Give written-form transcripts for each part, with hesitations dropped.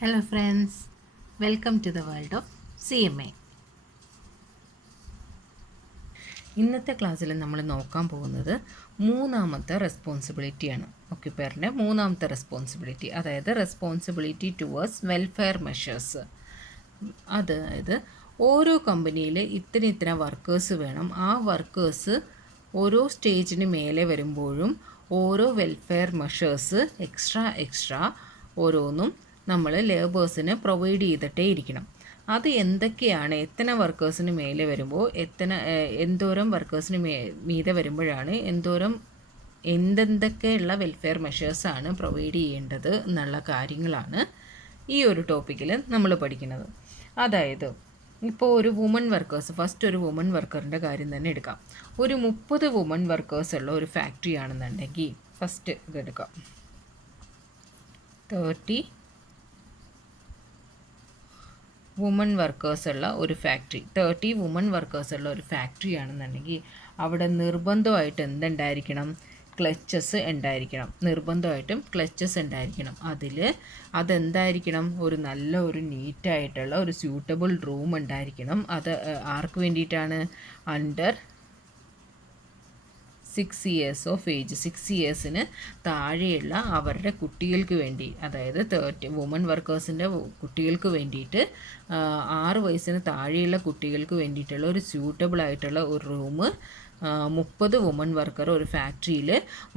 Hello friends, welcome to the world of CMA. ഇന്നത്തെ ക്ലാസ്സിൽ നമ്മൾ നോക്കാൻ പോകുന്നത് മൂന്നാമത്തെ റെസ്പോൺസിബിലിറ്റിയാണ്. ഒക്യുപ്പയറിൻ്റെ മൂന്നാമത്തെ റെസ്പോൺസിബിലിറ്റി, അതായത് റെസ്പോൺസിബിലിറ്റി ടുവേഴ്സ് വെൽഫെയർ മെഷേഴ്സ്. അതായത് ഓരോ കമ്പനിയിൽ ഇത്ര വർക്കേഴ്സ് വേണം. ആ വർക്കേഴ്സ് ഓരോ സ്റ്റേജിന് മേലെ വരുമ്പോഴും ഓരോ വെൽഫെയർ മെഷേഴ്സ് എക്സ്ട്രാ ഓരോന്നും നമ്മൾ ലേബേഴ്സിന് പ്രൊവൈഡ് ചെയ്തിട്ടേ ഇരിക്കണം. അത് എന്തൊക്കെയാണ്, എത്ര വർക്കേഴ്സിന് മേലെ വരുമ്പോൾ എന്തോരം വർക്കേഴ്സിന് മീതെ വരുമ്പോഴാണ് എന്തൊക്കെയുള്ള വെൽഫെയർ മെഷേഴ്സാണ് പ്രൊവൈഡ് ചെയ്യേണ്ടത് എന്നുള്ള കാര്യങ്ങളാണ് ഈ ഒരു ടോപ്പിക്കിൽ നമ്മൾ പഠിക്കുന്നത്. അതായത് ഇപ്പോൾ ഒരു വുമൺ വർക്കേഴ്സ്, ഫസ്റ്റ് ഒരു വുമൺ വർക്കറിൻ്റെ കാര്യം തന്നെ എടുക്കാം. ഒരു 30 വുമൺ വർക്കേഴ്സ് ഉള്ള ഒരു ഫാക്ടറി ആണെന്നുണ്ടെങ്കിൽ ഫസ്റ്റ് ഇതെടുക്കാം. 30 വുമൺ വർക്കേഴ്സ് ഉള്ള ഒരു ഫാക്ടറി, 30 വുമൺ വർക്കേഴ്സ് ഉള്ള ഒരു ഫാക്ടറി ആണെന്നുണ്ടെങ്കിൽ അവിടെ നിർബന്ധമായിട്ട് എന്തുണ്ടായിരിക്കണം? ക്ലച്ചസ് ഉണ്ടായിരിക്കണം. നിർബന്ധമായിട്ടും ക്ലച്ചസ് ഉണ്ടായിരിക്കണം. അതെന്തായിരിക്കണം? ഒരു നല്ല ഒരു നീറ്റായിട്ടുള്ള ഒരു സ്യൂട്ടബിൾ റൂം ഉണ്ടായിരിക്കണം. അത് ആർക്ക് വേണ്ടിയിട്ടാണ്? അണ്ടർ 6 years ഓഫ് ഏജ്, 6 yearsന് താഴെയുള്ള അവരുടെ കുട്ടികൾക്ക് വേണ്ടി, അതായത് 30 വുമൺ വർക്കേഴ്സിൻ്റെ കുട്ടികൾക്ക് വേണ്ടിയിട്ട്, 6 വയസ്സിന് താഴെയുള്ള കുട്ടികൾക്ക് വേണ്ടിയിട്ടുള്ള ഒരു സ്യൂട്ടബിൾ ആയിട്ടുള്ള ഒരു റൂം 30 വുമൺ വർക്കർ ഒരു ഫാക്ടറിയിൽ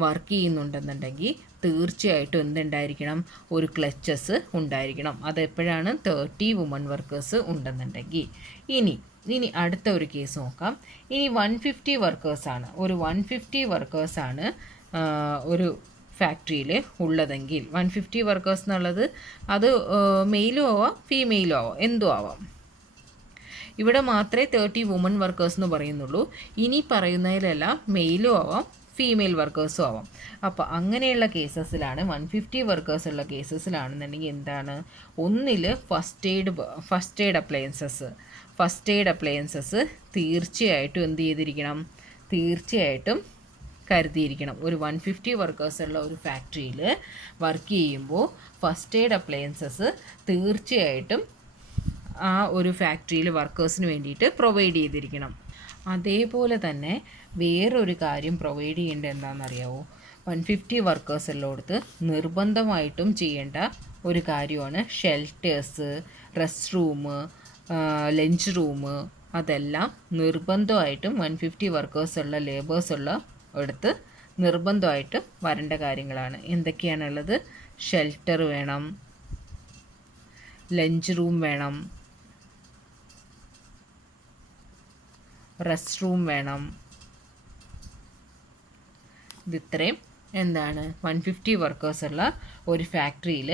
വർക്ക് ചെയ്യുന്നുണ്ടെന്നുണ്ടെങ്കിൽ തീർച്ചയായിട്ടും എന്തുണ്ടായിരിക്കണം? ഒരു ക്ലച്ചസ് ഉണ്ടായിരിക്കണം. അതെപ്പോഴാണ്? 30 വുമൺ വർക്കേഴ്സ് ഉണ്ടെന്നുണ്ടെങ്കിൽ. ഇനി അടുത്ത ഒരു കേസ് നോക്കാം. ഇനി 150 വർക്കേഴ്സാണ്, ഒരു 150 വർക്കേഴ്സാണ് ഒരു ഫാക്ടറിയിൽ ഉള്ളതെങ്കിൽ, 150 വർക്കേഴ്സ് എന്നുള്ളത് അത് മെയിലും ആവാം ഫീമെയിലും ആവാം, എന്തും ആവാം. ഇവിടെ മാത്രമേ 30 വുമൺ വർക്കേഴ്സ് എന്ന് പറയുന്നുള്ളൂ. ഇനി പറയുന്നതിലെല്ലാം മെയിലും ആവാം ഫീമെയിൽ വർക്കേഴ്സും ആവാം. അപ്പോൾ അങ്ങനെയുള്ള കേസസിലാണ്, 150 വർക്കേഴ്സ് ഉള്ള കേസസിലാണെന്നുണ്ടെങ്കിൽ എന്താണ്? ഒന്നിൽ ഫസ്റ്റ് എയ്ഡ് അപ്ലയൻസസ് തീർച്ചയായിട്ടും എന്ത് ചെയ്തിരിക്കണം? തീർച്ചയായിട്ടും കരുതിയിരിക്കണം. ഒരു 150 വർക്കേഴ്സ് ഉള്ള ഒരു ഫാക്ടറിയിൽ വർക്ക് ചെയ്യുമ്പോൾ ഫസ്റ്റ് എയ്ഡ് അപ്ലയൻസസ് തീർച്ചയായിട്ടും ആ ഒരു ഫാക്ടറിയിൽ വർക്കേഴ്സിന് വേണ്ടിയിട്ട് പ്രൊവൈഡ് ചെയ്തിരിക്കണം. അതേപോലെ തന്നെ വേറൊരു കാര്യം പ്രൊവൈഡ് ചെയ്യേണ്ടത് എന്താണെന്നറിയാവോ? 150 വർക്കേഴ്സ് ഉള്ളിടത്ത് നിർബന്ധമായിട്ടും ചെയ്യേണ്ട ഒരു കാര്യമാണ് shelters, rest room, lunch room. അതെല്ലാം നിർബന്ധമായിട്ടും 150 വർക്കേഴ്സ് ഉള്ള ലേബേഴ്സ് ഉള്ള അടുത്ത് നിർബന്ധമായിട്ടും വരേണ്ട കാര്യങ്ങളാണ്. എന്തൊക്കെയാണുള്ളത്? ഷെൽട്ടർ വേണം, ലഞ്ച് റൂം വേണം, റെസ്റ്റ് റൂം വേണം. ഇതിത്രയും എന്താണ് 150 വർക്കേഴ്സ് ഉള്ള ഒരു ഫാക്ടറിയിൽ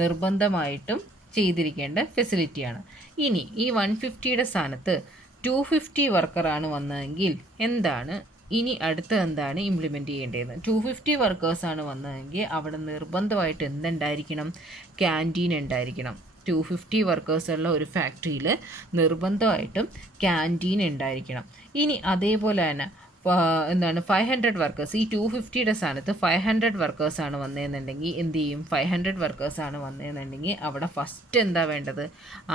നിർബന്ധമായിട്ടും ചെയ്തിരിക്കേണ്ട ഫെസിലിറ്റിയാണ്. ഇനി ഈ 150യുടെ സ്ഥാനത്ത് 250 വർക്കറാണ് വന്നതെങ്കിൽ എന്താണ് ഇനി എന്താണ് ഇംപ്ലിമെൻറ്റ് ചെയ്യേണ്ടത്? 250 വർക്കേഴ്സാണ് വന്നതെങ്കിൽ അവിടെ നിർബന്ധമായിട്ട് എന്തുണ്ടായിരിക്കണം? ക്യാൻറ്റീൻ ഉണ്ടായിരിക്കണം. 250 വർക്കേഴ്സ് ഉള്ള ഒരു ഫാക്ടറിയിൽ നിർബന്ധമായിട്ടും ക്യാൻറ്റീൻ ഉണ്ടായിരിക്കണം. ഇനി അതേപോലെ തന്നെ 500 വർക്കേഴ്സ്, ഈ 250യുടെ സ്ഥാനത്ത് 500 വർക്കേഴ്സാണ് വന്നതെന്നുണ്ടെങ്കിൽ എന്ത് ചെയ്യും? 500 വർക്കേഴ്സാണ് വന്നതെന്നുണ്ടെങ്കിൽ അവിടെ ഫസ്റ്റ് എന്താ വേണ്ടത്?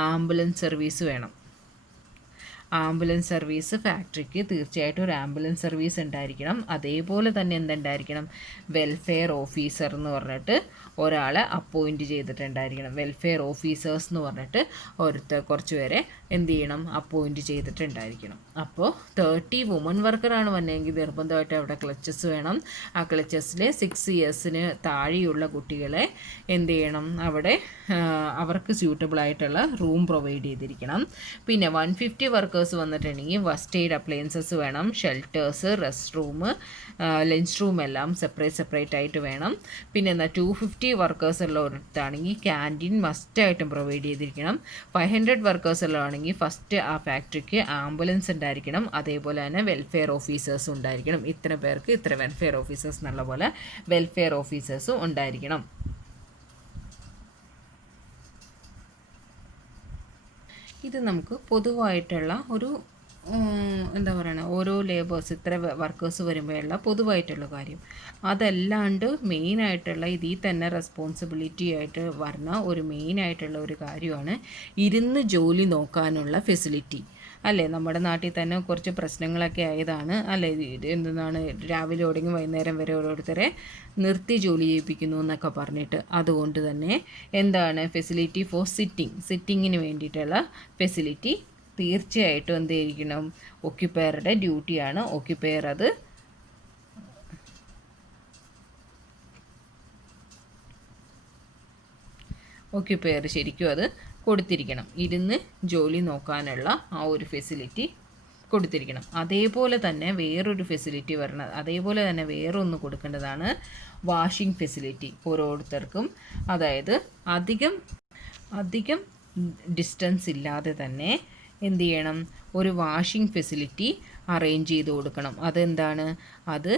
ആംബുലൻസ് സർവീസ് വേണം. ആംബുലൻസ് സർവീസ് ഫാക്ടറിക്ക് തീർച്ചയായിട്ടും ഒരു ആംബുലൻസ് സർവീസ് ഉണ്ടായിരിക്കണം. അതേപോലെ തന്നെ എന്തുണ്ടായിരിക്കണം? വെൽഫെയർ ഓഫീസർ എന്ന് പറഞ്ഞിട്ട് ഒരാളെ അപ്പോയിൻറ്റ് ചെയ്തിട്ടുണ്ടായിരിക്കണം. വെൽഫെയർ ഓഫീസേഴ്സ് എന്ന് പറഞ്ഞിട്ട് കുറച്ച് പേരെ എന്ത് ചെയ്യണം? അപ്പോയിൻറ്റ് ചെയ്തിട്ടുണ്ടായിരിക്കണം. അപ്പോൾ 30 വുമൺ വർക്കറാണ് വന്നതെങ്കിൽ നിർബന്ധമായിട്ട് അവിടെ ക്ലച്ചസ് വേണം. ആ ക്ലച്ചസിൽ 6 ഇയേഴ്സിന് താഴെയുള്ള കുട്ടികളെ എന്ത് ചെയ്യണം? അവിടെ അവർക്ക് സ്യൂട്ടബിൾ ആയിട്ടുള്ള റൂം പ്രൊവൈഡ് ചെയ്തിരിക്കണം. പിന്നെ 150 വർക്കേഴ്സ് വന്നിട്ടുണ്ടെങ്കിൽ ഫസ്റ്റ് എയ്ഡ് അപ്ലയൻസസ് വേണം, shelters, rest room, lunch room എല്ലാം സെപ്പറേറ്റ് ആയിട്ട് വേണം. പിന്നെ 250 വർക്കേഴ്സ് ഉള്ളവരാണെങ്കിൽ ക്യാൻറ്റീൻ മസ്റ്റായിട്ടും പ്രൊവൈഡ് ചെയ്തിരിക്കണം. 500 വർക്കേഴ്സ് ഉള്ളതാണെങ്കിൽ ഫസ്റ്റ് ആ ഫാക്ടറിക്ക് ആംബുലൻസ് ഉണ്ടായിരിക്കണം. അതേപോലെ തന്നെ വെൽഫെയർ ഓഫീസേഴ്സും ഉണ്ടായിരിക്കണം. ഇത്ര പേർക്ക് ഇത്ര വെൽഫെയർ ഓഫീസേഴ്സ് എന്നുള്ള പോലെ വെൽഫെയർ ഓഫീസേഴ്സും ഉണ്ടായിരിക്കണം. ഇത് നമുക്ക് പൊതുവായിട്ടുള്ള ഒരു എന്താ പറയുക, ഓരോ ലേബേഴ്സ് ഇത്ര വർക്കേഴ്സ് വരുമ്പോഴുള്ള പൊതുവായിട്ടുള്ള കാര്യം. അതല്ലാണ്ട് മെയിനായിട്ടുള്ള ഇതിൽ തന്നെ റെസ്പോൺസിബിലിറ്റി ആയിട്ട് വരുന്ന ഒരു മെയിനായിട്ടുള്ള ഒരു കാര്യമാണ് ഇരുന്ന് ജോലി നോക്കാനുള്ള ഫെസിലിറ്റി. അല്ലേ, നമ്മുടെ നാട്ടിൽ തന്നെ കുറച്ച് പ്രശ്നങ്ങളൊക്കെ ആയതാണ് അല്ലേ, എന്താണ് രാവിലെ തുടങ്ങി വൈകുന്നേരം വരെ ഓരോരുത്തരെ നിർത്തി ജോലി ചെയ്യിപ്പിക്കുന്നു എന്നൊക്കെ പറഞ്ഞിട്ട്. അതുകൊണ്ട് തന്നെ എന്താണ് ഫെസിലിറ്റി ഫോർ സിറ്റിങ്ങിന് വേണ്ടിയിട്ടുള്ള ഫെസിലിറ്റി തീർച്ചയായിട്ടും എന്തായിരിക്കണം, ഒക്യുപ്പയറുടെ ഡ്യൂട്ടിയാണ്. ഒക്യുപ്പയർ അത് ശരിക്കും അത് കൊടുത്തിരിക്കണം, ഇരുന്ന് ജോലി നോക്കാനുള്ള ആ ഒരു ഫെസിലിറ്റി കൊടുത്തിരിക്കണം. അതേപോലെ തന്നെ വേറൊരു ഫെസിലിറ്റി വരണം, അതേപോലെ തന്നെ വേറൊന്ന് കൊടുക്കേണ്ടതാണ് വാഷിംഗ് ഫെസിലിറ്റി ഓരോരുത്തർക്കും. അതായത് അധികം ഡിസ്റ്റൻസ് ഇല്ലാതെ തന്നെ എന്ത് ചെയ്യണം, ഒരു വാഷിംഗ് ഫെസിലിറ്റി അറേഞ്ച് ചെയ്ത് കൊടുക്കണം. അതെന്താണ്, അത്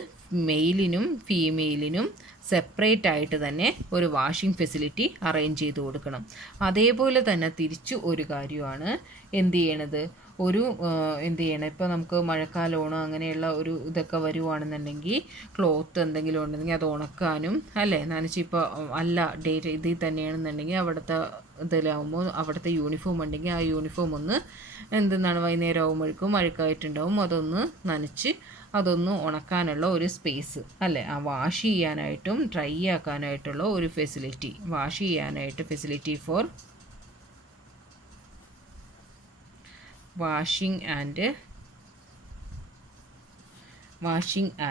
മെയിലിനും ഫീമെയിലിനും സെപ്പറേറ്റ് ആയിട്ട് തന്നെ ഒരു വാഷിംഗ് ഫെസിലിറ്റി അറേഞ്ച് ചെയ്ത് കൊടുക്കണം. അതേപോലെ തന്നെ തിരിച്ചു ഒരു കാര്യമാണ് എന്ത് ചെയ്യണത്, എന്ത് ചെയ്യണം, ഇപ്പോൾ നമുക്ക് മഴക്കാലമാണോ അങ്ങനെയുള്ള ഒരു ഇതൊക്കെ വരുവാണെന്നുണ്ടെങ്കിൽ ക്ലോത്ത് എന്തെങ്കിലും ഉണ്ടെങ്കിൽ അത് ഉണക്കാനും അല്ലേ, നനച്ചിപ്പോൾ അല്ല ഇതിൽ തന്നെയാണെന്നുണ്ടെങ്കിൽ അവിടുത്തെ ഇതിലാവുമ്പോൾ അവിടുത്തെ യൂണിഫോം ഉണ്ടെങ്കിൽ ആ യൂണിഫോം ഒന്ന് വൈകുന്നേരം ആകുമ്പോഴേക്കും അഴുക്കായിട്ടുണ്ടാവും, അതൊന്ന് നനച്ച് അതൊന്ന് ഉണക്കാനുള്ള ഒരു സ്പേസ് അല്ലേ, ആ വാഷ് ചെയ്യാനായിട്ടും ഡ്രൈ ആക്കാനായിട്ടുള്ള ഒരു ഫെസിലിറ്റി. വാഷ് ചെയ്യാനായിട്ട് facility for washing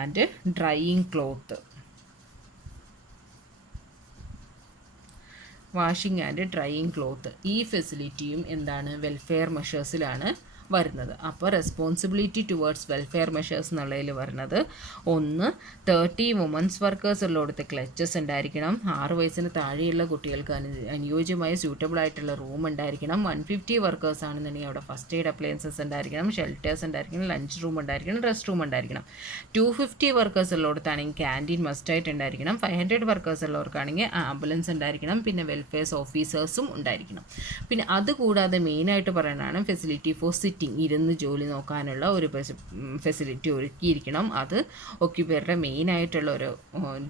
and drying cloth. Washing and drying cloth ഈ ഫെസിലിറ്റിയും എന്താണ്, വെൽഫെയർ മെഷേഴ്സിലാണ് വരുന്നത്. അപ്പോൾ റെസ്പോൺസിബിലിറ്റി ടുവേർഡ്സ് വെൽഫെയർ മെഷേഴ്സ് എന്നുള്ളതിൽ വരുന്നത്, 1 30 വുമൻസ് വർക്കേഴ്സ് ഉള്ളിടത്ത് ക്ലച്ചസ് ഉണ്ടായിരിക്കണം. 6 വയസ്സിന് താഴെയുള്ള കുട്ടികൾക്ക് അനുയോജ്യമായ സ്യൂട്ടബിൾ ആയിട്ടുള്ള റൂം ഉണ്ടായിരിക്കണം. 150 വർക്കേഴ്സ് ആണെന്നുണ്ടെങ്കിൽ അവിടെ ഫസ്റ്റ് എയ്ഡ് അപ്ലയൻസസ് ഉണ്ടായിരിക്കണം, ഷെൽട്ടേഴ്സ് ഉണ്ടായിരിക്കണം, ലഞ്ച് റൂം ഉണ്ടായിരിക്കണം, റെസ്റ്റ് റൂം ഉണ്ടായിരിക്കണം. 250 വർക്കേഴ്സ് ഉള്ളിടത്താണെങ്കിൽ ക്യാൻറ്റീൻ മസ്റ്റായിട്ട് ഉണ്ടായിരിക്കണം. 500 വർക്കേഴ്സ് ഉള്ളവർക്കാണെങ്കിൽ ആംബുലൻസ് ഉണ്ടായിരിക്കണം. പിന്നെ വെൽഫെയർ ഓഫീസേഴ്സും ഉണ്ടായിരിക്കണം. പിന്നെ അതുകൂടാതെ മെയിനായിട്ട് പറയുന്നതാണ് ഫെസിലിറ്റി ഫോർ ഇരുന്ന് ജോലി നോക്കാനുള്ള ഒരു ഫെസിലിറ്റി ഒരുക്കിയിരിക്കണം. അത് ഒക്യുപ്പയറുടെ മെയിനായിട്ടുള്ള ഒരു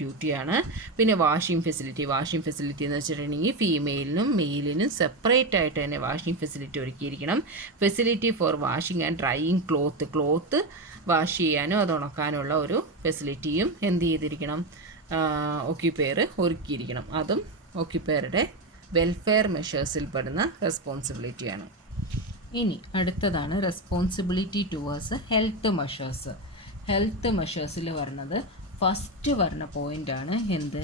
ഡ്യൂട്ടിയാണ്. പിന്നെ വാഷിംഗ് ഫെസിലിറ്റി എന്ന് വെച്ചിട്ടുണ്ടെങ്കിൽ ഫീമെയിലിനും മെയിലിനും സെപ്പറേറ്റ് ആയിട്ട് തന്നെ വാഷിംഗ് ഫെസിലിറ്റി ഒരുക്കിയിരിക്കണം. Facility for washing and drying cloth wash ചെയ്യാനും അത് ഉണക്കാനുള്ള ഒരു ഫെസിലിറ്റിയും എന്ത് ചെയ്തിരിക്കണം, ഒക്യുപ്പയർ ഒരുക്കിയിരിക്കണം. അതും ഒക്യുപ്പയറുടെ വെൽഫെയർ മെഷേഴ്സിൽ പെടുന്ന റെസ്പോൺസിബിലിറ്റിയാണ്. ഇനി അടുത്തതാണ് റെസ്പോൺസിബിലിറ്റി ടുവേഴ്സ് ഹെൽത്ത് മെഷേഴ്സിൽ വരുന്നത് ഫസ്റ്റ് വരുന്ന പോയിൻ്റാണ് എന്ത്,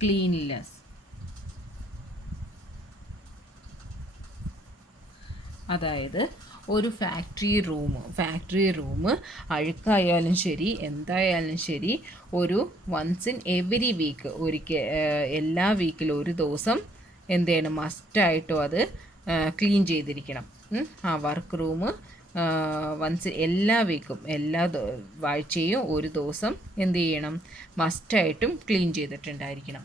ക്ലീൻലിനെസ്. അതായത് ഒരു ഫാക്ടറി റൂം അഴുക്കായാലും ശരി എന്തായാലും ശരി ഒരു വൺസ് ഇൻ എവറി വീക്ക് എല്ലാ വീക്കിലും ഒരു ദിവസം എന്ത് ചെയ്യണം, മസ്റ്റായിട്ടും അത് ക്ലീൻ ചെയ്തിരിക്കണം. ആ വർക്ക് റൂം എല്ലാ വീക്കും എല്ലാ ആഴ്ചയും ഒരു ദിവസം എന്ത് ചെയ്യണം, മസ്റ്റായിട്ടും ക്ലീൻ ചെയ്തിട്ടുണ്ടായിരിക്കണം.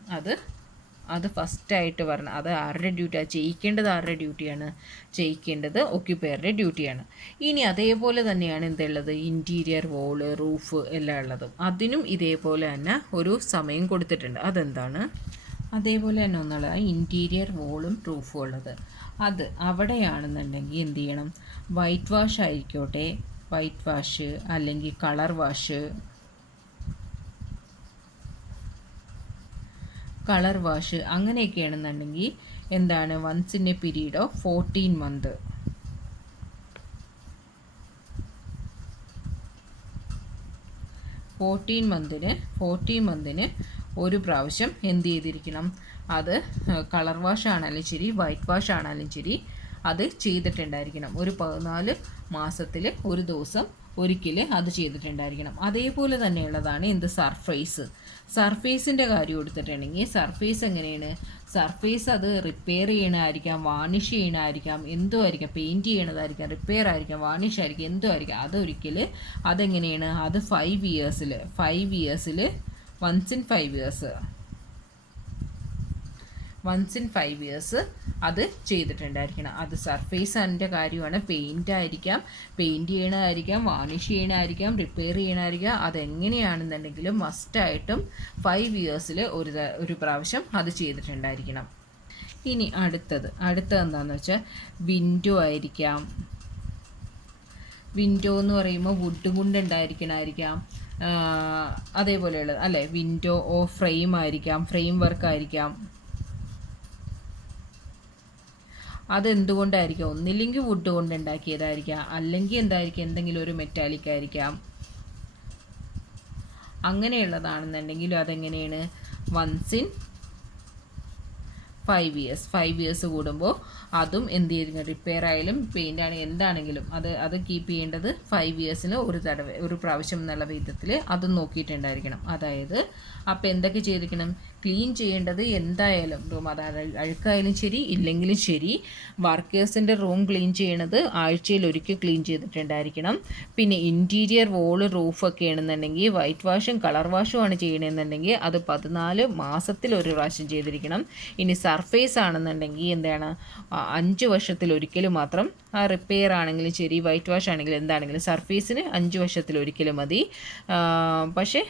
അത് ഫസ്റ്റായിട്ട് പറഞ്ഞ അത് ആരുടെ ഡ്യൂട്ടിയാണ് ചെയ്യിക്കേണ്ടത്, ചെയ്യിക്കേണ്ടത് ഒക്യുപ്പയറുടെ ഡ്യൂട്ടിയാണ്. ഇനി അതേപോലെ തന്നെയാണ് എന്തുള്ളത്, ഇൻറ്റീരിയർ വോള് റൂഫ് എല്ലാം ഉള്ളതും അതിനും ഇതേപോലെ തന്നെ ഒരു സമയം കൊടുത്തിട്ടുണ്ട്. അതെന്താണ്, അതേപോലെ തന്നെ ഒന്നുള്ള ഇൻറ്റീരിയർ വോളും റൂഫും ഉള്ളത് അത് അവിടെയാണെന്നുണ്ടെങ്കിൽ എന്ത് ചെയ്യണം, വൈറ്റ് വാഷ് ആയിക്കോട്ടെ, വൈറ്റ് വാഷ് അല്ലെങ്കിൽ കളർ വാഷ് അങ്ങനെയൊക്കെയാണെന്നുണ്ടെങ്കിൽ എന്താണ്, once in a period of 14 months 14 months ഒരു പ്രാവശ്യം എന്ത് ചെയ്തിരിക്കണം, അത് കളർ വാഷ് ആണെങ്കിലും ശരി വൈറ്റ് വാഷ് ആണെങ്കിലും ശരി അത് ചെയ്തിട്ടുണ്ടായിരിക്കണം. ഒരു 14 മാസത്തിൽ ഒരു ദിവസം ഒരിക്കൽ അത് ചെയ്തിട്ടുണ്ടായിരിക്കണം. അതേപോലെ തന്നെയുള്ളതാണ് എന്ത്, സർഫേസിൻ്റെ കാര്യം എടുത്തിട്ടുണ്ടെങ്കിൽ സർഫേസ് എങ്ങനെയാണ്, സർഫേസ് അത് റിപ്പയർ ചെയ്യണമായിരിക്കാം, വാണിഷ് ചെയ്യണമായിരിക്കാം, എന്തോ ആയിരിക്കാം, പെയിൻറ്റ് ചെയ്യണതായിരിക്കാം, റിപ്പയർ ആയിരിക്കാം, വാണിഷ് ആയിരിക്കാം, എന്തോ ആയിരിക്കാം. അതെങ്ങനെയാണ്, അത് 5 years once in 5 years once in 5 years അത് ചെയ്തിട്ടുണ്ടായിരിക്കണം. അത് സർഫേസിൻ്റെ കാര്യമാണ്. പെയിൻ്റ് ആയിരിക്കാം, പെയിൻറ് ചെയ്യണമായിരിക്കാം, വാണിഷ് ചെയ്യണമായിരിക്കാം, റിപ്പയർ ചെയ്യണമായിരിക്കാം. അതെങ്ങനെയാണെന്നുണ്ടെങ്കിലും മസ്റ്റായിട്ടും 5 ഇയേഴ്സിൽ ഒരു പ്രാവശ്യം അത് ചെയ്തിട്ടുണ്ടായിരിക്കണം. ഇനി അടുത്തത് എന്താണെന്ന് വെച്ചാൽ വിൻഡോ ആയിരിക്കാം. വിൻഡോ എന്ന് പറയുമ്പോൾ വുഡ് കൊണ്ട് ഉണ്ടായിരിക്കണമായിരിക്കാം, അതേപോലെയുള്ളത് അല്ലേ. വിൻഡോ ഫ്രെയിം ആയിരിക്കാം, ഫ്രെയിം വർക്ക് ആയിരിക്കാം. അതെന്തുകൊണ്ടായിരിക്കാം? ഒന്നില്ലെങ്കിൽ വുഡ് കൊണ്ട് ഉണ്ടാക്കിയതായിരിക്കാം, അല്ലെങ്കിൽ എന്തായിരിക്കും, എന്തെങ്കിലും ഒരു മെറ്റാലിക് ആയിരിക്കാം. അങ്ങനെയുള്ളതാണെന്നുണ്ടെങ്കിലും അതെങ്ങനെയാണ്, വൺസ് ഇൻ 5 ഇയേഴ്സ്. 5 ഇയേഴ്സ് കൂടുമ്പോൾ അതും എന്ത് ചെയ്തിരിക്കണം, റിപ്പയർ ആയാലും പെയിൻ്റ് ആണെങ്കിലും എന്താണെങ്കിലും അത് കീപ്പ് ചെയ്യേണ്ടത് 5 ഇയേഴ്സിന് ഒരു പ്രാവശ്യം എന്നുള്ള വിധത്തിൽ അതും നോക്കിയിട്ടുണ്ടായിരിക്കണം. അതായത് അപ്പോൾ എന്തൊക്കെ ചെയ്തിരിക്കണം, ക്ലീൻ ചെയ്യേണ്ടത് എന്തായാലും റൂം, അതായത് അഴുക്കായാലും ശരി ഇല്ലെങ്കിലും ശരി, വർക്കേഴ്സിൻ്റെ റൂം ക്ലീൻ ചെയ്യണത് ആഴ്ചയിൽ ഒരിക്കൽ ക്ലീൻ ചെയ്തിട്ടുണ്ടായിരിക്കണം. പിന്നെ ഇൻറ്റീരിയർ വോള് റൂഫൊക്കെ ആണെന്നുണ്ടെങ്കിൽ വൈറ്റ് വാഷും കളർ വാഷും ആണ് ചെയ്യണമെന്നുണ്ടെങ്കിൽ അത് 14 മാസത്തിൽ ഒരു പ്രാവശ്യം ചെയ്തിരിക്കണം. ഇനി സർഫേസ് ആണെന്നുണ്ടെങ്കിൽ എന്താണ് 5 വർഷത്തിലൊരിക്കലും മാത്രം, റിപ്പയർ ആണെങ്കിലും ശരി വൈറ്റ് വാഷ് ആണെങ്കിലും എന്താണെങ്കിലും സർഫേസിന് 5 വർഷത്തിലൊരിക്കലും മതി. പക്ഷേ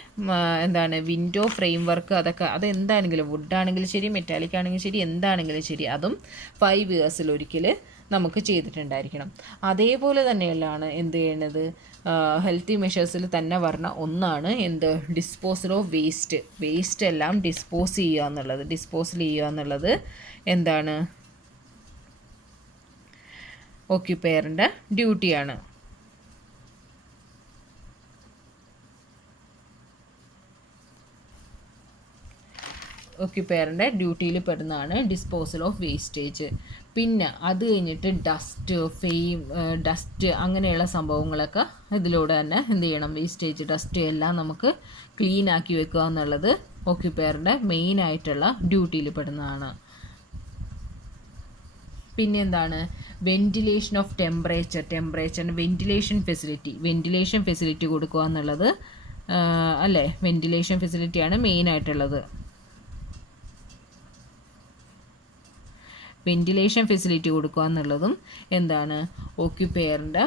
എന്താണ് വിൻഡോ ഫ്രെയിം വർക്ക് അത് എന്താണെങ്കിലും വുഡ് ആണെങ്കിലും ശരി മെറ്റാലിക് ആണെങ്കിലും ശരി എന്താണെങ്കിലും ശരി അതും 5 ഇയേഴ്സിലൊരിക്കൽ നമുക്ക് ചെയ്തിട്ടുണ്ടായിരിക്കണം. അതേപോലെ തന്നെയുള്ളതാണ് എന്ത് ചെയ്യണത്, ഹെൽത്തി മെഷേഴ്സിൽ തന്നെ പറഞ്ഞ ഒന്നാണ് എന്ത്, ഡിസ്പോസൽ ഓഫ് വേസ്റ്റ് എല്ലാം ഡിസ്പോസ് ചെയ്യുക എന്നുള്ളത് എന്താണ്, ഓക്യുപ്പയറിൻ്റെ ഡ്യൂട്ടിയാണ്. ഓക്യുപ്പയറിൻ്റെ ഡ്യൂട്ടിയിൽ പെടുന്നതാണ് ഡിസ്പോസൽ ഓഫ് വേസ്റ്റേജ്. പിന്നെ അത് കഴിഞ്ഞിട്ട് ഡസ്റ്റ് അങ്ങനെയുള്ള സംഭവങ്ങളൊക്കെ ഇതിലൂടെ തന്നെ എന്ത് ചെയ്യണം, വേസ്റ്റേജ് ഡസ്റ്റ് എല്ലാം നമുക്ക് ക്ലീൻ ആക്കി വെക്കുക എന്നുള്ളത് ഓക്യുപ്പയറിൻ്റെ മെയിനായിട്ടുള്ള ഡ്യൂട്ടിയിൽ പെടുന്നതാണ്. പിന്നെ എന്താണ്, വെൻറ്റിലേഷൻ ഓഫ് ടെമ്പറേച്ചറിന് വെൻറ്റിലേഷൻ ഫെസിലിറ്റി കൊടുക്കുക എന്നുള്ളത് അല്ലേ, വെൻറ്റിലേഷൻ ഫെസിലിറ്റിയാണ് മെയിനായിട്ടുള്ളത്. വെൻറ്റിലേഷൻ ഫെസിലിറ്റി കൊടുക്കുക എന്നുള്ളതും എന്താണ്, ഓക്യുപ്പയറിൻ്റെ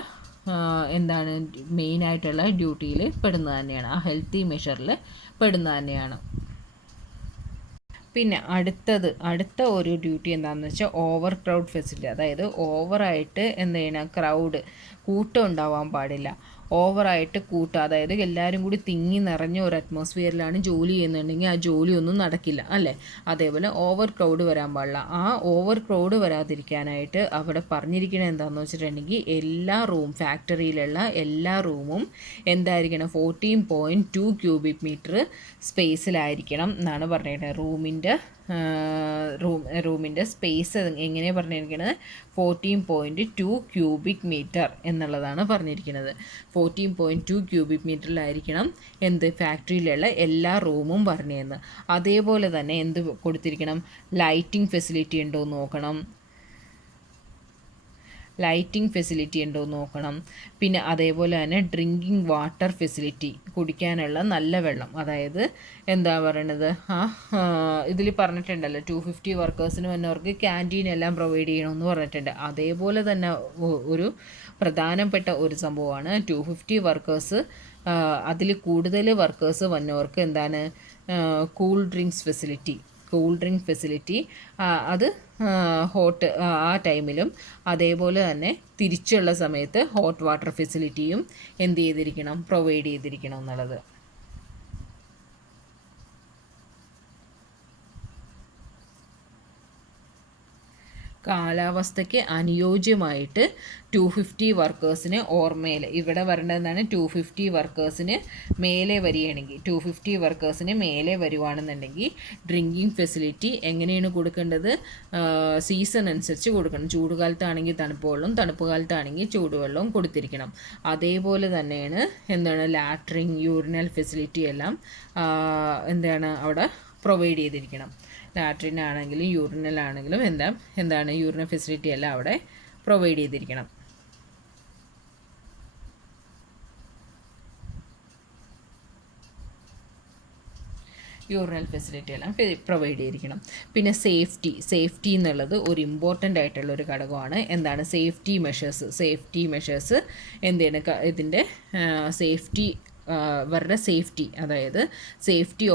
എന്താണ് മെയിനായിട്ടുള്ള ഡ്യൂട്ടിയിൽ പെടുന്നത് തന്നെയാണ്, ആ ഹെൽത്തി മെഷറിൽ പെടുന്നത് തന്നെയാണ്. പിന്നെ അടുത്ത ഒരു ഡ്യൂട്ടി എന്താണെന്ന് വെച്ചാൽ ഓവർ ക്രൗഡ് ഫെസിലിറ്റി. അതായത് ഓവറായിട്ട് എന്ത് ചെയ്യണം, കൂട്ടം ഉണ്ടാവാൻ പാടില്ല. ഓവറായിട്ട് അതായത് എല്ലാവരും കൂടി തിങ്ങി നിറഞ്ഞ ഒരു അറ്റ്മോസ്ഫിയറിലാണ് ജോലി ചെയ്യുന്നുണ്ടെങ്കിൽ ആ ജോലിയൊന്നും നടക്കില്ല അല്ലേ. അതേപോലെ ഓവർ ക്രൗഡ് വരാൻ പാടില്ല. ആ ഓവർ ക്രൗഡ് വരാതിരിക്കാനായിട്ട് അവിടെ പറഞ്ഞിരിക്കുന്നത് എന്താണെന്ന് വെച്ചിട്ടുണ്ടെങ്കിൽ ഫാക്ടറിയിലുള്ള എല്ലാ റൂമും എന്തായിരിക്കണം, 14.2 ക്യൂബിക് മീറ്റർ സ്പേസിലായിരിക്കണം എന്നാണ് പറഞ്ഞിരിക്കുന്നത്. റൂമിൻ്റെ സ്പേസ് എങ്ങനെ പറഞ്ഞിരിക്കുന്നത്, 14.2 ക്യൂബിക് മീറ്റർ എന്നുള്ളതാണ് പറഞ്ഞിരിക്കുന്നത്. 14.2 ക്യൂബിക് മീറ്ററിലായിരിക്കണം എന്ത്, ഫാക്ടറിയിലുള്ള എല്ലാ റൂമും പറഞ്ഞിരുന്നത്. അതേപോലെ തന്നെ എന്ത് കൊടുത്തിരിക്കണം, ലൈറ്റിംഗ് ഫെസിലിറ്റി ഉണ്ടോ നോക്കണം, പിന്നെ അതേപോലെ തന്നെ ഡ്രിങ്കിങ് വാട്ടർ ഫെസിലിറ്റി, കുടിക്കാനുള്ള നല്ല വെള്ളം. അതായത് എന്താ പറയണത്, ഇതിൽ പറഞ്ഞിട്ടുണ്ടല്ലോ 250 വർക്കേഴ്സിന് വന്നവർക്ക് ക്യാൻറ്റീൻ എല്ലാം പ്രൊവൈഡ് ചെയ്യണമെന്ന് പറഞ്ഞിട്ടുണ്ട്. അതേപോലെ തന്നെ ഒരു പ്രധാനപ്പെട്ട ഒരു സംഭവമാണ് 250 വർക്കേഴ്സ് അതിൽ കൂടുതൽ വർക്കേഴ്സ് വന്നവർക്ക് എന്താണ്, കൂൾ ഡ്രിങ്ക് ഫെസിലിറ്റി അത് ആ ടൈമിലും അതേപോലെ തന്നെ തിരിച്ചുള്ള സമയത്ത് ഹോട്ട് വാട്ടർ ഫെസിലിറ്റിയും എന്ത് ചെയ്തിരിക്കണം, പ്രൊവൈഡ് ചെയ്തിരിക്കണം എന്നുള്ളത്. കാലാവസ്ഥയ്ക്ക് അനുയോജ്യമായിട്ട് 250 വർക്കേഴ്സിന് ഓർമ്മയിൽ ഇവിടെ വരേണ്ടതെന്നാണ്. 250 വർക്കേഴ്സിന് മേലെ വരികയാണെങ്കിൽ 250 വർക്കേഴ്സിന് മേലെ വരുവാണെന്നുണ്ടെങ്കിൽ ഡ്രിങ്കിങ് ഫെസിലിറ്റി എങ്ങനെയാണ് കൊടുക്കേണ്ടത്, സീസൺ അനുസരിച്ച് കൊടുക്കണം. ചൂടുകാലത്താണെങ്കിൽ തണുപ്പ് വെള്ളം, തണുപ്പ് കാലത്താണെങ്കിൽ ചൂടുവെള്ളവും കൊടുത്തിരിക്കണം. അതേപോലെ തന്നെയാണ് എന്താണ്, ലാട്രിൻ യൂറിനൽ ഫെസിലിറ്റി എല്ലാം എന്താണ് അവിടെ പ്രൊവൈഡ് ചെയ്തിരിക്കണം. ലാട്രിൻ ആണെങ്കിലും യൂറിനൽ ആണെങ്കിലും എന്താണ് യൂറിനൽ ഫെസിലിറ്റി എല്ലാം അവിടെ പ്രൊവൈഡ് ചെയ്തിരിക്കണം. യൂറിനൽ ഫെസിലിറ്റി എല്ലാം പ്രൊവൈഡ് ചെയ്തിരിക്കണം. പിന്നെ സേഫ്റ്റി എന്നുള്ളത് ഒരു ഇമ്പോർട്ടൻ്റ് ആയിട്ടുള്ള ഒരു ഘടകമാണ്. എന്താണ് സേഫ്റ്റി മെഷേഴ്സ് എന്താണ് ഇതിൻ്റെ സേഫ്റ്റി അവരുടെ സേഫ്റ്റി, അതായത് സേഫ്റ്റി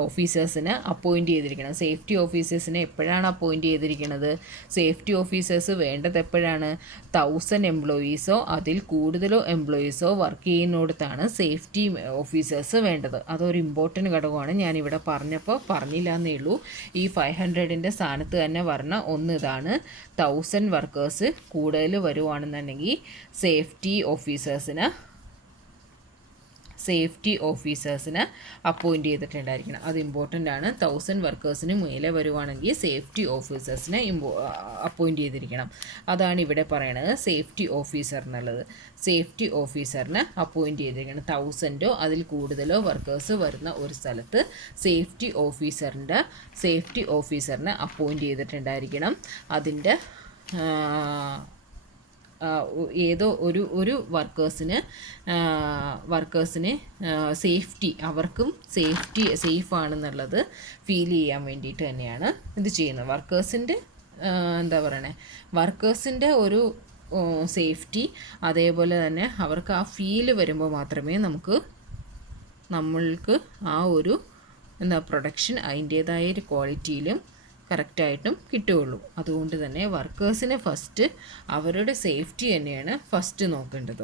ഓഫീസേഴ്സിനെ അപ്പോയിൻറ്റ് ചെയ്തിരിക്കണം. സേഫ്റ്റി ഓഫീസേഴ്സിനെ എപ്പോഴാണ് അപ്പോയിൻറ്റ് ചെയ്തിരിക്കുന്നത്? സേഫ്റ്റി ഓഫീസേഴ്സ് വേണ്ടത് എപ്പോഴാണ്? 1000 എംപ്ലോയീസോ അതിൽ കൂടുതലോ എംപ്ലോയീസോ വർക്ക് ചെയ്യുന്നിടത്താണ് സേഫ്റ്റി ഓഫീസേഴ്സ് വേണ്ടത്. അതൊരു ഇമ്പോർട്ടൻറ്റ് ഘടകമാണ്. ഞാനിവിടെ പറഞ്ഞില്ല എന്നേ ഉള്ളൂ. ഈ 500ൻ്റെ സ്ഥാനത്ത് തന്നെ പറഞ്ഞ ഒന്ന് ഇതാണ്. 1000 വർക്കേഴ്സ് കൂടുതൽ വരുവാണെന്നുണ്ടെങ്കിൽ സേഫ്റ്റി ഓഫീസേഴ്സിനെ അപ്പോയിൻറ്റ് ചെയ്തിട്ടുണ്ടായിരിക്കണം. അത് ഇമ്പോർട്ടൻ്റ് ആണ്. 1000 വർക്കേഴ്സിന് മേലെ വരുവാണെങ്കിൽ സേഫ്റ്റി ഓഫീസേഴ്സിനെ അപ്പോയിൻറ്റ് ചെയ്തിരിക്കണം. അതാണ് ഇവിടെ പറയണത് സേഫ്റ്റി ഓഫീസർ എന്നുള്ളത്. സേഫ്റ്റി ഓഫീസറിനെ അപ്പോയിൻറ്റ് ചെയ്തിരിക്കണം. 1000ഓ അതിൽ കൂടുതലോ വർക്കേഴ്സ് വരുന്ന ഒരു സ്ഥലത്ത് സേഫ്റ്റി ഓഫീസറിനെ അപ്പോയിൻറ്റ് ചെയ്തിട്ടുണ്ടായിരിക്കണം. അതിൻ്റെ ഏതോ ഒരു വർക്കേഴ്സിന് സേഫ്റ്റി, അവർക്കും സേഫാണെന്നുള്ളത് ഫീൽ ചെയ്യാൻ വേണ്ടിയിട്ട് തന്നെയാണ് ഇത് ചെയ്യുന്നത്. വർക്കേഴ്സിൻ്റെ ഒരു സേഫ്റ്റി, അതേപോലെ തന്നെ അവർക്ക് ആ ഫീല് വരുമ്പോൾ മാത്രമേ നമ്മൾക്ക് ആ ഒരു പ്രൊഡക്ഷൻ അതിൻ്റേതായ ഒരു ക്വാളിറ്റിയിലും കറക്റ്റായിട്ടും കിട്ടുകയുള്ളൂ. അതുകൊണ്ട് തന്നെ വർക്കേഴ്സിനെ ഫസ്റ്റ് അവരുടെ സേഫ്റ്റി തന്നെയാണ് ഫസ്റ്റ് നോക്കേണ്ടത്.